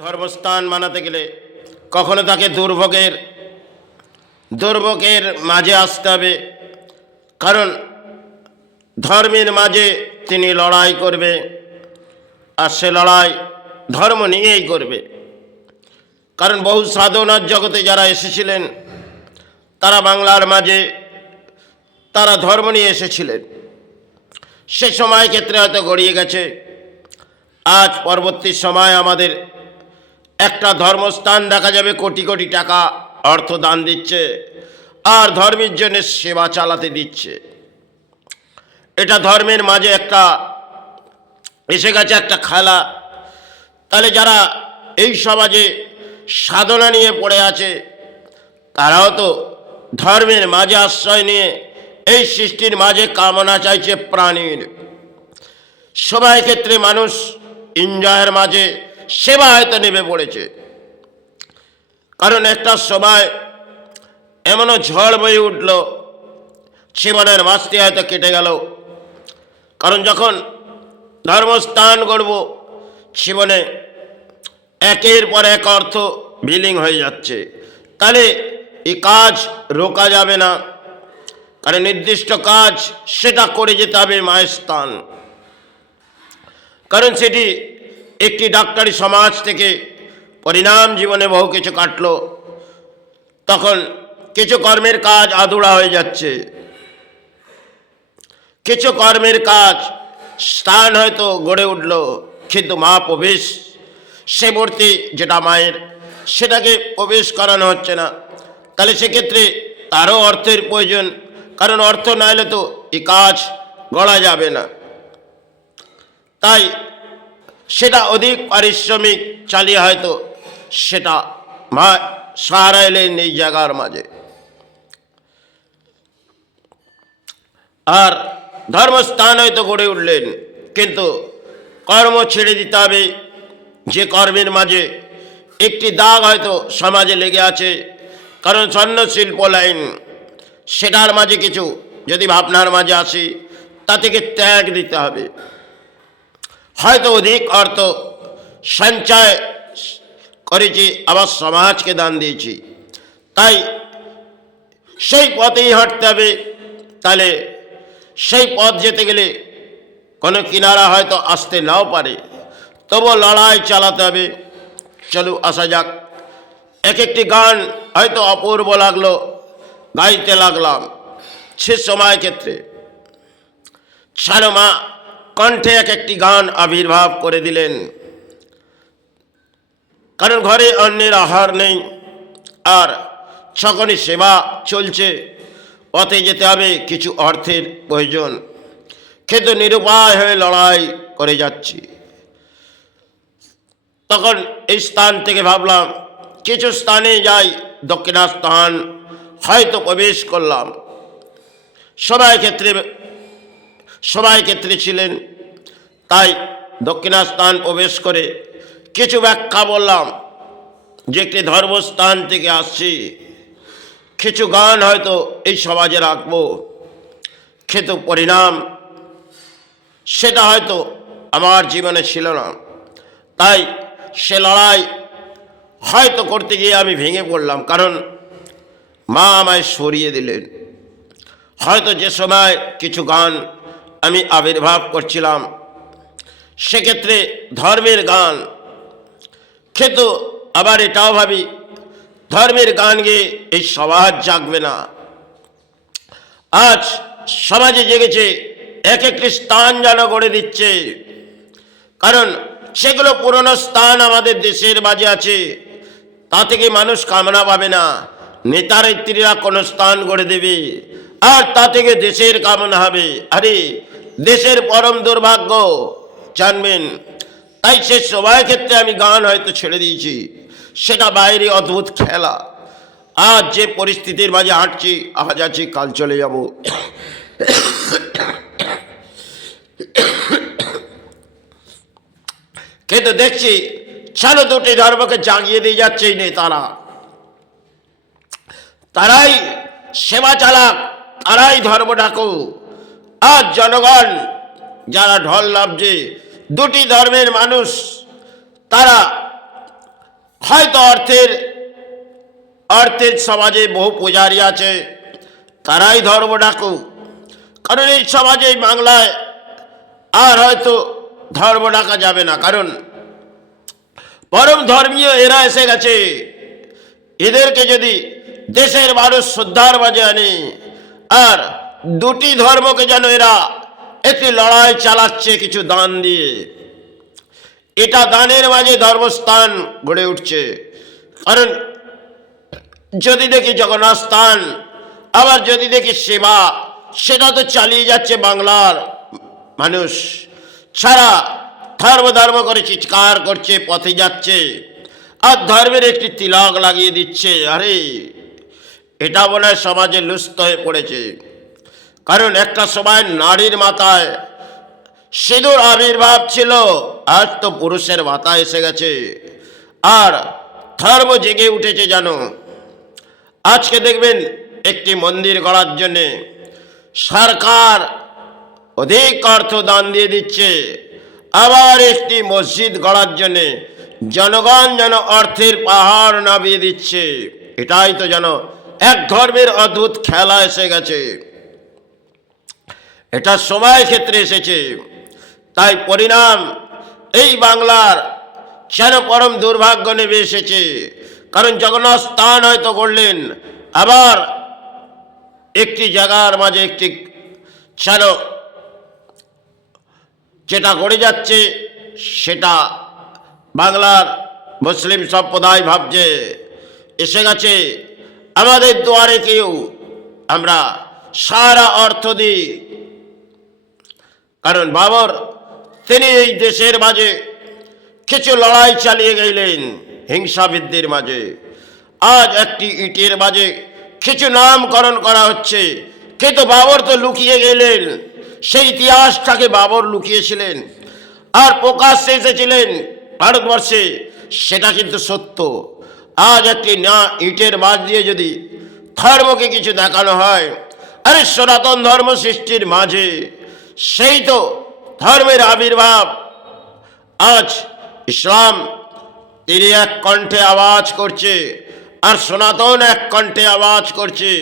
ধর্মস্থান মানাতে গেলে কখনো তাকে দুর্ভোগের মাঝে আসতে হবে। কারণ ধর্মের মাঝে তিনি লড়াই করবে, আর সে লড়াই ধর্ম নিয়েই করবে। কারণ বহু সাধনার জগতে যারা এসেছিলেন তারা বাংলার মাঝে তারা ধর্ম নিয়ে এসেছিলেন। সে সময় ক্ষেত্রে হয়তো গড়িয়ে গেছে। আজ পরবর্তী সময় আমাদের একটা ধর্মস্থান দেখা যাবে কোটি কোটি টাকা অর্থ দান দিচ্ছে আর ধর্মের জন্য সেবা চালাতে দিচ্ছে। এটা ধর্মের মাঝে একটা এসে গেছে একটা খেলা। তাহলে যারা এই সমাজে সাধনা নিয়ে পড়ে আছে তারাও তো ধর্মের মাঝে আশ্রয় নিয়ে এই সৃষ্টির মাঝে কামনা চাইছে প্রাণীর। সবাই ক্ষেত্রে মানুষ এনজয়ের মাঝে সেবা হয়তো নেমে পড়েছে। কারণ একটা সময় এমনও ঝড় বয়ে উঠল, জীবনের মাসটি হয়তো কেটে গেল। কারণ যখন ধর্মস্থান গড়ব জীবনে একের পর এক অর্থ বিলিং হয়ে যাচ্ছে, তাহলে এই কাজ রোকা যাবে না। কারণ নির্দিষ্ট কাজ সেটা করে যেতে হবে মায়ের স্থান। কারণ সেটি একটি ডাক্তারি সমাজ থেকে পরিণাম জীবনে বহু কিছু কাটলো, তখন কিছু কর্মের কাজ আধুরা হয়ে যাচ্ছে। কিছু কর্মের কাজ স্থান হয়তো গড়ে উঠল, কিন্তু মা প্রবেশ সে মূর্তি যেটা মায়ের সেটাকে প্রবেশ করানো হচ্ছে না। তাহলে সেক্ষেত্রে তারও অর্থের প্রয়োজন। কারণ অর্থ না হলে তো এই কাজ গড়া যাবে না। তাই সেটা অধিক পারিশ্রমিক চালিয়ে হয়তো সেটা মা সাহারা এলেন এই জায়গার মাঝে। আর ধর্মস্থান হয়তো গড়ে উঠলেন, কিন্তু কর্ম ছেড়ে দিতে হবে। যে কর্মের মাঝে একটি দাগ হয়তো সমাজে লেগে আছে, কারণ স্বর্ণ শিল্প লাইন সেটার মাঝে কিছু যদি ভাবনার মাঝে আসি তা থেকে ত্যাগ দিতে হবে। হয়তো অধিক অর্থ সঞ্চয় করেছি, আবার সমাজকে দান দিয়েছি, তাই সেই পথেই হাঁটতে হবে। তাহলে সেই পথ যেতে গেলে কোনো কিনারা হয়তো আসতে নাও পারে, তবু লড়াই চালাতে হবে। চলো আসা যাক। এক একটি গান হয়তো অপূর্ব লাগলো, গাইতে লাগলাম। সে সময় ক্ষেত্রে মা কণ্ঠে এক একটি গান আবির্ভাব করে দিলেন। কারণ ঘরে অন্যের আহার নেই, আর সকলের সেবা চলছে, পথে যেতে হবে, কিছু অর্থের প্রয়োজন, কিন্তু নিরুপায় হয়ে লড়াই করে যাচ্ছি। তখন এই স্থান থেকে ভাবলাম কিছু স্থানে যাই, দক্ষিণাস্থান হয়তো প্রবেশ করলাম। সবাই ক্ষেত্রে ছিলেন, তাই দক্ষিণাস্থান প্রবেশ করে কিছু ব্যাখ্যা বললাম যে একটি ধর্মস্থান থেকে আসছি, কিছু গান হয়তো এই সমাজে রাখবো, কিন্তু পরিণাম সেটা হয়তো আমার জীবনে ছিল না। তাই সে লড়াই হয়তো করতে গিয়ে আমি ভেঙে পড়লাম, কারণ মা আমায় সরিয়ে দিলেন। হয়তো যে সময় কিছু গান আমি আবির্ভাব করছিলাম সেক্ষেত্রে ধর্মের গান, কিন্তু আবার এটাও ভাবি ধর্মের গান গেয়ে এই সমাজ জাগবে না। আজ সমাজে জেগেছে, এক একটি স্থান যেন গড়ে দিচ্ছে। কারণ সেগুলো পুরনো স্থান আমাদের দেশের মাঝে আছে, তা থেকে মানুষ কামনা পাবে না। নেতানেত্রীরা কোনো স্থান গড়ে দেবে আর তা থেকে দেশের কামনা হবে। আরে দেশের পরম দুর্ভাগ্য জানবেন। তাই সে সবাই ক্ষেত্রে আমি গান হয়তো ছেড়ে দিয়েছি, সেটা বাইরে অদ্ভুত খেলা। আজ যে পরিস্থিতির মাঝে হাঁটছি, আজ আছি কাল চলে যাব। কিন্তু দেখছি চলো দুটি ধর্মকে জাগিয়ে দিয়ে যাচ্ছে এই নেতারা। তারাই সেবা চালাক, তারাই ধর্ম ডাকো। আজ জনগণ যারা ঢল নামছে, দুটি ধর্মের মানুষ তারা হয়তো অর্থের সমাজে বহু পূজারী আছে, তারাই ধর্ম ডাকুক। কারণ এই সমাজে বাংলায় আর হয়তো ধর্ম ডাকা যাবে না, কারণ পরম ধর্মীয় এরা এসে গেছে। এদেরকে যদি দেশের মানুষ শ্রদ্ধার মাঝে আনে, আর দুটি ধর্মকে যেন এরা একটি লড়াই চালাচ্ছে কিছু দান দিয়ে, এটা দানের মাঝে ধর্মস্থান গড়ে উঠছে। কারণ যদি দেখি জগন্নাথ স্থান, আবার যদি দেখি সেবা, সেটা তো চালিয়ে যাচ্ছে বাংলার মানুষ। সারা ধর্ম করে চিৎকার করছে, পথে যাচ্ছে, আর ধর্মের একটি তিলক লাগিয়ে দিচ্ছে। আরে এটা মনে হয় সমাজে লুপ্ত হয়ে পড়েছে। কারণ একটা সময় নারীর মাথায় সিঁদুর আবির্ভাব ছিল, আজ তো পুরুষের মাথায় এসে গেছে। আর ধর্ম জেগে উঠেছে জানো। আজকে দেখবেন একটি মন্দির গড়ার জন্যে সরকার অধিক অর্থ দান দিয়ে দিচ্ছে, আবার একটি মসজিদ গড়ার জন্যে জনগণ যেন অর্থের পাহাড় নামিয়ে দিচ্ছে। এটাই তো যেন এক ধর্মের অদ্ভুত খেলা এসে গেছে। এটা সময় ক্ষেত্রে এসেছে, তাই পরিণাম এই বাংলার যেন পরম দুর্ভাগ্য নেমে এসেছে। কারণ জগন্নাথ স্থান হয়তো করলেন, আবার একটি জায়গার মাঝে একটি যেন যেটা গড়ে যাচ্ছে, সেটা বাংলার মুসলিম সম্প্রদায় ভাবছে এসে গেছে আমাদের দুয়ারে কেউ, আমরা সারা অর্থ দিই। কারণ বাবর তিনি এই দেশের মাঝে কিছু লড়াই চালিয়ে গেলেন হিংসা বৃদ্ধির মাঝে। আজ একটি ইটের মাঝে কিছু নামকরণ করা হচ্ছে, কিন্তু বাবর তো লুকিয়ে গেলেন। সেই ইতিহাসটাকে বাবর লুকিয়েছিলেন আর প্রকাশ্যে এসেছিলেন ভারতবর্ষে, সেটা কিন্তু সত্য। আজ একটি না ইটের মাঝ দিয়ে যদি ধর্মকে কিছু দেখানো হয়, আরে সনাতন ধর্ম সৃষ্টির মাঝে সেই তো ধর্মের আবির্ভাব। আজ ইসলাম তিনি এক কণ্ঠে আওয়াজ করছে, আর সনাতন এক কণ্ঠে আওয়াজ করছে,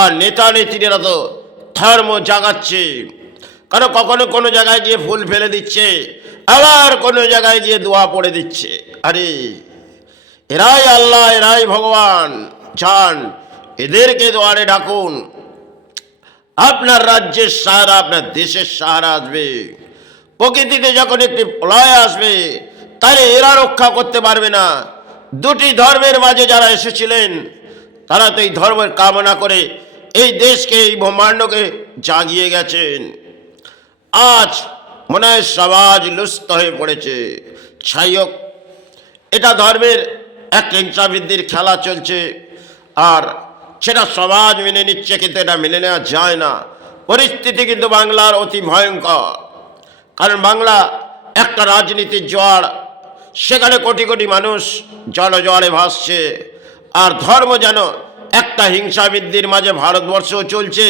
আর নেতা নেত্রীরা তো ধর্ম জাগাচ্ছে। কারণ কখনো কোনো জায়গায় গিয়ে ফুল ফেলে দিচ্ছে, আবার কোনো জায়গায় গিয়ে দোয়া পড়ে দিচ্ছে। আরে এরাই আল্লাহ, এরাই ভগবান, যান এদেরকে দোয়ারে ডাকুন। আপনার রাজ্যের সাহারা, আপনার দেশের সাহারা আসবে। প্রকৃতিতে যখন একটি প্রলয় আসবে, তাহলে এরা রক্ষা করতে পারবে না। দুটি ধর্মের মাঝে যারা এসেছিলেন, তারা তো এই ধর্মের কামনা করে এই দেশকে, এই ব্রহ্মাণ্ডকে জাগিয়ে গেছেন। আজ মনে হয় সমাজ লুপ্ত হয়ে পড়েছে। যাই হোক, এটা ধর্মের এক হিংসা বৃদ্ধির খেলা চলছে, আর সেটা সমাজ মেনে নিচ্ছে, কিন্তু এটা মেনে নেওয়া যায় না। পরিস্থিতি কিন্তু বাংলার অতি ভয়ঙ্কর। কারণ বাংলা একটা রাজনীতির জোয়ার, সেখানে কোটি কোটি মানুষ জলজোয়ারে ভাসছে, আর ধর্ম যেন একটা হিংসা বৃদ্ধির মাঝে ভারতবর্ষও চলছে,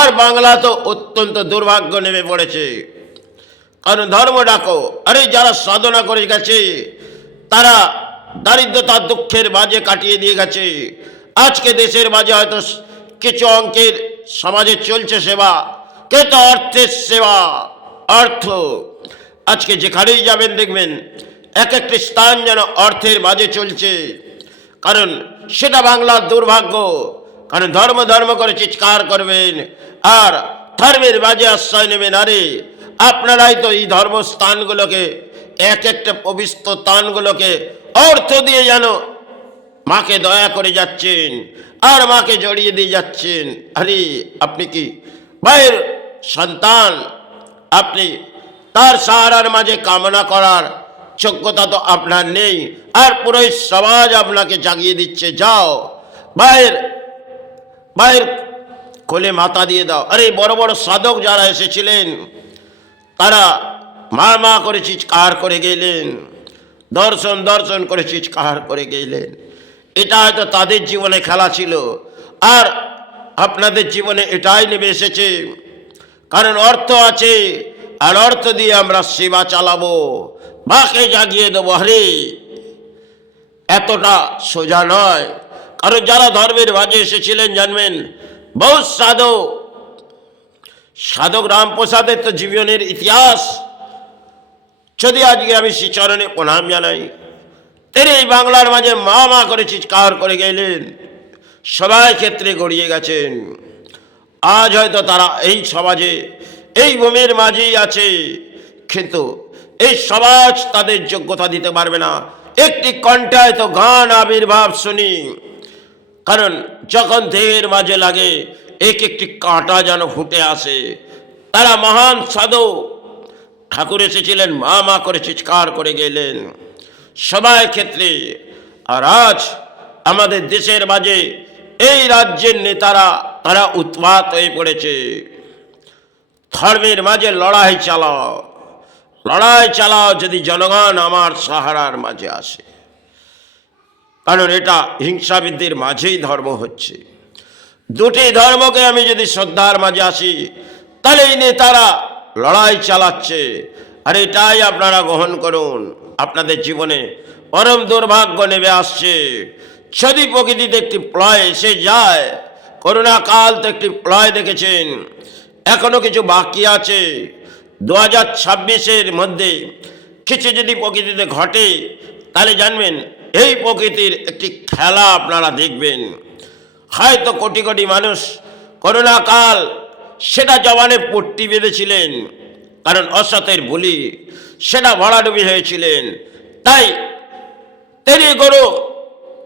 আর বাংলা তো অত্যন্ত দুর্ভাগ্য নেমে পড়েছে। কারণ ধর্ম ডাকো, আরে যারা সাধনা করে গেছে, তারা দারিদ্রতা দুঃখের মাঝে কাটিয়ে দিয়ে গেছে। আজকে দেশের মাঝে হয়তো কিছু অঙ্কের সমাজে চলছে সেবা, কিন্তু অর্থের সেবা, অর্থ আজকে যেখানেই যাবেন দেখবেন এক একটি স্থান যেন অর্থের মাঝে চলছে। কারণ সেটা বাংলার দুর্ভাগ্য। কারণ ধর্ম করে চিৎকার করবেন, আর ধর্মের মাঝে আশ্রয় নেবেন। আরে আপনারাই তো এই ধর্মস্থানগুলোকে, এক একটা পবিত্র স্থানগুলোকে অর্থ দিয়ে যেন মাকে দয়া করে যাচ্ছেন, আর মাকে জড়িয়ে দিয়ে যাচ্ছেন। আরে আপনি কি ভাইয়ের সন্তান? আপনি তার সাহারার মাঝে কামনা করার যোগ্যতা তো আপনার নেই, আর পুরো সমাজ আপনাকে জাগিয়ে দিচ্ছে, যাও ভাইয়ের কোলে মাথা দিয়ে দাও। আরে বড় বড় সাধক যারা এসেছিলেন, তারা মা করে চিৎকার করে গেলেন, দর্শন করে চিৎকার করে গেলেন। এটা হয়তো তাদের জীবনে খেলা ছিল, আর আপনাদের জীবনে এটাই নেমে এসেছে। কারণ অর্থ আছে, আর অর্থ দিয়ে আমরা সেবা চালাবো, মাকে জাগিয়ে দেবো। আরে এতটা সোজা নয়। কারণ যারা ধর্মের মাঝে এসেছিলেন জানবেন, বহু সাধক রামপ্রসাদের তো জীবনের ইতিহাস যদি আজকে আমি শ্রীচরণে প্রণাম জানাই, তিনি এই বাংলার মাঝে মা মা করে চিৎকার করে গেলেন, সবাই ক্ষেত্রে গড়িয়ে গেছেন। আজ হয়তো তারা এই সমাজে এই ভূমির মাঝেই আছে, কিন্তু এই সমাজ তাদের যোগ্যতা দিতে পারবে না। একটি কণ্ঠে হয়তো গান আবির্ভাব শুনি, কারণ যখন দেহের মাঝে লাগে এক একটি কাঁটা যেন ফুটে আসে। তারা মহান সাধু ঠাকুর এসেছিলেন, মা মা করে চিৎকার করে গেলেন সবাই ক্ষেত্রে। আর আজ আমাদের দেশের মাঝে এই রাজ্যের নেতারা তারা উৎপাত হয়ে পড়েছে। ধর্মের মাঝে লড়াই চালাও যদি জনগণ আমার সাহারার মাঝে আসে, কারণ এটা হিংসাবিদ্যের মাঝেই ধর্ম হচ্ছে। দুটি ধর্মকে আমি যদি শ্রদ্ধার মাঝে আসি, তাহলে এই নেতারা লড়াই চালাচ্ছে। আর এটাই আপনারা গ্রহণ করুন, আপনাদের জীবনে পরম দুর্ভাগ্য নেমে আসছে। যদি প্রকৃতিতে একটি প্রলয় এসে যায়, করোনা কাল তো একটি প্রলয় দেখেছেন, এখনো কিছু বাকি আছে। 2026-এর মধ্যে কিছু যদি প্রকৃতিতে ঘটে, তাহলে জানবেন এই প্রকৃতির একটি খেলা আপনারা দেখবেন। হয়তো কোটি কোটি মানুষ করোনা কাল সেটা জবানে পট্টি বেঁধেছিলেন, কারণ অসতের বলি সেটা ভরাডুবি হয়েছিলেন। তাই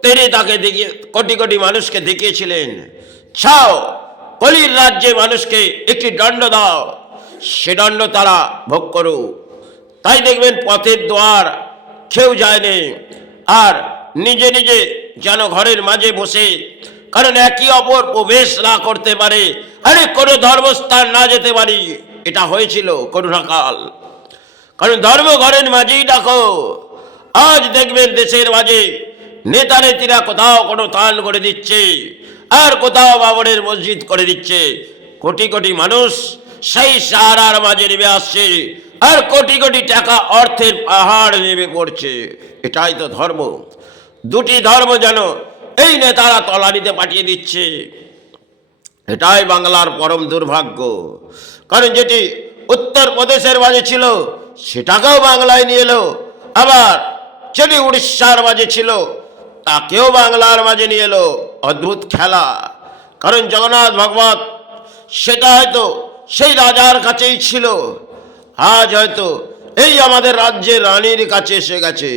তিনি তাকে দেখিয়ে কোটি কোটি মানুষকে দেখিয়েছিলেন, ছাও কলির রাজ্যে মানুষকে একটি দণ্ড দাও, সে দণ্ড তারা ভোগ করুক। তাই দেখবেন পথের দ্বার কেউ যায়নি, আর নিজে নিজে যেন ঘরের মাঝে বসে, কারণ একে অপর প্রবেশ না করতে পারে, আরে কোনো ধর্মস্থান না যেতে পারি, এটা হয়েছিল করোনাকাল। কারণ ধর্ম ঘরের মাঝেই দেখো। আজ দেখবেন দেশের মাঝে নেতা নেত্রীরা কোথাও কোনো তান করে দিচ্ছে, আর কোথাও বাবরের মসজিদ করে দিচ্ছে। কোটি কোটি মানুষ সেই সাহারার মাঝে নেমে আসছে, আর কোটি কোটি টাকা অর্থের পাহাড় নেমে পড়ছে। এটাই তো ধর্ম। দুটি ধর্ম যেন এই নেতারা তলানিতে পাঠিয়ে দিচ্ছে। এটাই বাংলার পরম দুর্ভাগ্য। কারণ যেটি উত্তরপ্রদেশের মাঝে ছিল সেটাকেও বাংলায় নিয়ে এলো, আবার যেটি উড়িষ্যার মাঝে ছিল তাকেও বাংলার মাঝে নিয়ে এলো। অদ্ভুত খেলা। কারণ জগন্নাথ ভগবত সেটা হয়তো সেই রাজার কাছেই ছিল, আজ হয়তো এই আমাদের রাজ্যের রানীর কাছে এসে গেছে।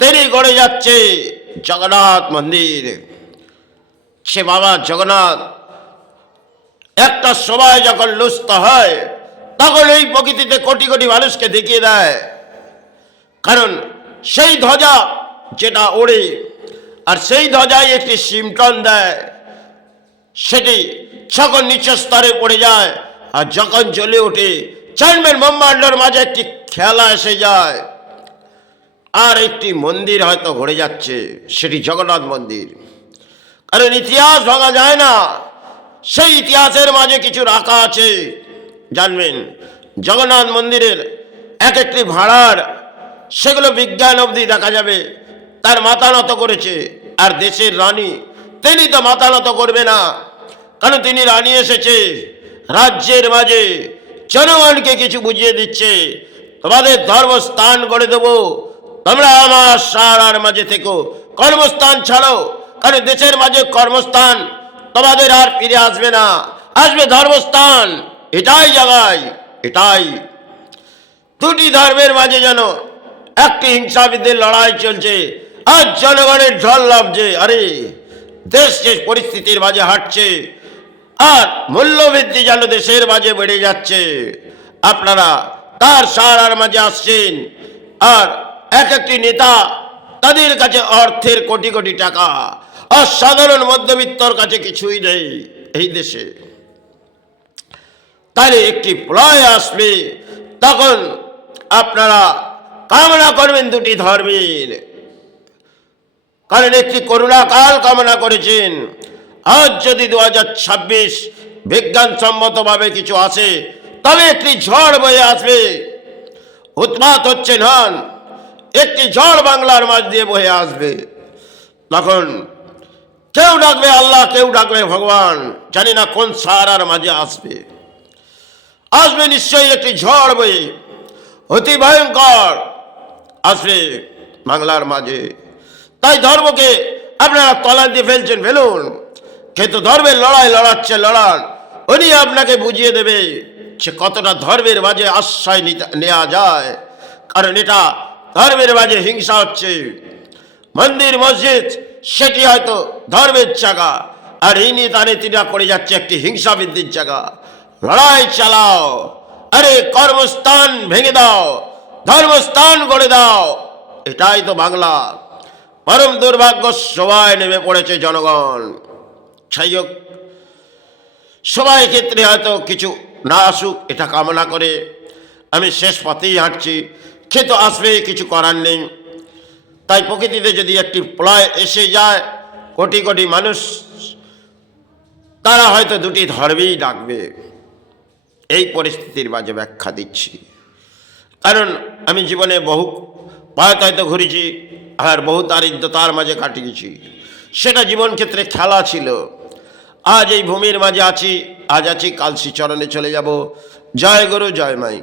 তিনি গড়ে যাচ্ছে জগন্নাথ মন্দির। সে বাবা জগন্নাথ একটা সময় যখন লুস্ত হয়, তখন এই প্রকৃতিতে কোটি কোটি মানুষকে দেখিয়ে দেয়। কারণ সেই ধ্বজা যেটা ওড়ে, আর সেই ধ্বজায় একটি সিমটন দেয়, সেটি যখন নিচ স্তরে পড়ে যায় আর যখন জ্বলে ওঠে, জানবেন ব্রহ্মাণ্ডের মাঝে একটি খেলা এসে যায়, আর একটি মন্দির হয়তো ঘুরে যাচ্ছে, সেটি জগন্নাথ মন্দির। কারণ ইতিহাস ভাঙা যায় না, সেই ইতিহাসের মাঝে কিছু রাখা আছে। জানবেন জগন্নাথ মন্দিরের এক একটি ভাড়ার, সেগুলো বিজ্ঞান অবধি দেখা যাবে তার মাথা নত করেছে। আর দেশের রানী তিনি তো মাথা নত করবে না, কারণ তিনি রানী এসেছে রাজ্যের মাঝে জনগণকে কিছু বুঝিয়ে দিচ্ছে, তোমাদের ধর্মস্থান করে দেবো, তোমরা আমার সারার মাঝে থেকো, কর্মস্থান ছাড়ো। কারণ দেশের মাঝে কর্মস্থান তোমাদের আর ফিরে আসবে না, আসবে ধর্মস্থান। এটাই জায়গায়, এটাই। দুটি ধর্মের মাঝে যেন একটি হিংসাবিদ্যের লড়াই চলছে, আর জনগণের ঢল লাভছে। আরে দেশ যে পরিস্থিতির মাঝে হাঁটছে, আর মূল্যবৃদ্ধি যেন দেশের মাঝে বেড়ে যাচ্ছে, আপনারা তার সারার মাঝে আসছেন। আর এক একটি নেতা তাদের কাছে অর্থের কোটি কোটি টাকা, আর সাধারণ মধ্যবিত্তর কাছে কিছুই নেই এই দেশে। তাহলে একটি প্রলয় আসবে, তখন আপনারা কামনা করবেন দুটি ধর্মের। কারণ একটি করোনা কাল কামনা করেছেন। আজ যদি 2026 বিজ্ঞানসম্মতভাবে কিছু আসে, তবে একটি ঝড় বয়ে আসবে। উৎপাত হচ্ছেন হন, একটি ঝড় বাংলার মাঝ দিয়ে বয়ে আসবে। তখন কেউ ডাকবে আল্লাহ, কেউ ডাকবে ভগবান, জানি না কোন সাহারার মাঝে আসবে। আসবে নিশ্চয়ই একটি ঝড় বয়ে, অতি ভয়ঙ্কর আসবে বাংলার মাঝে। তাই ধর্মকে আপনারা তলা দিয়ে ফেলছেন, ফেলুন, কিন্তু ধর্মের লড়াই লড়াচ্ছে, লড়ান। উনি আপনাকে বুঝিয়ে দেবে সে কতটা ধর্মের মাঝে আশ্রয় নেওয়া যায়। কারণ এটা ধর্মের মাঝে হিংসা হচ্ছে। মন্দির মসজিদ সেটি হয়তো ধর্মের জায়গা, আর এই নিয়ে তার নীতিটা করে যাচ্ছে একটি হিংসা বৃদ্ধির জায়গা। লড়াই চালাও, আরে কর্মস্থান ভেঙে দাও, ধর্মস্থান গড়ে দাও। এটাই তো বাংলা। পরম দুর্ভাগ্য, সবাই নেমে পড়েছে জনগণ। যাই হোক, সবাই ক্ষেত্রে হয়তো কিছু না আসুক এটা কামনা করে আমি শেষ পথেই হাঁটছি। কিন্তু আসবে, কিছু করার নেই। তাই প্রকৃতিতে যদি একটি প্রলয় এসে যায়, কোটি কোটি মানুষ তারা হয়তো দুটি ধর্মেই ডাকবে। এই পরিস্থিতির মাঝে ব্যাখ্যা দিচ্ছি, কারণ আমি জীবনে বহু পথ হয়তো ঘুরেছি, আর বহু দারিদ্রতার মাঝে কাটিয়েছি। সেটা জীবন ক্ষেত্রে খেলা ছিল। আজ এই ভূমির মাঝে আছি, আজ আছি, কাল শ্রীচরণে চলে যাব। জয় গুরু, জয় মাই।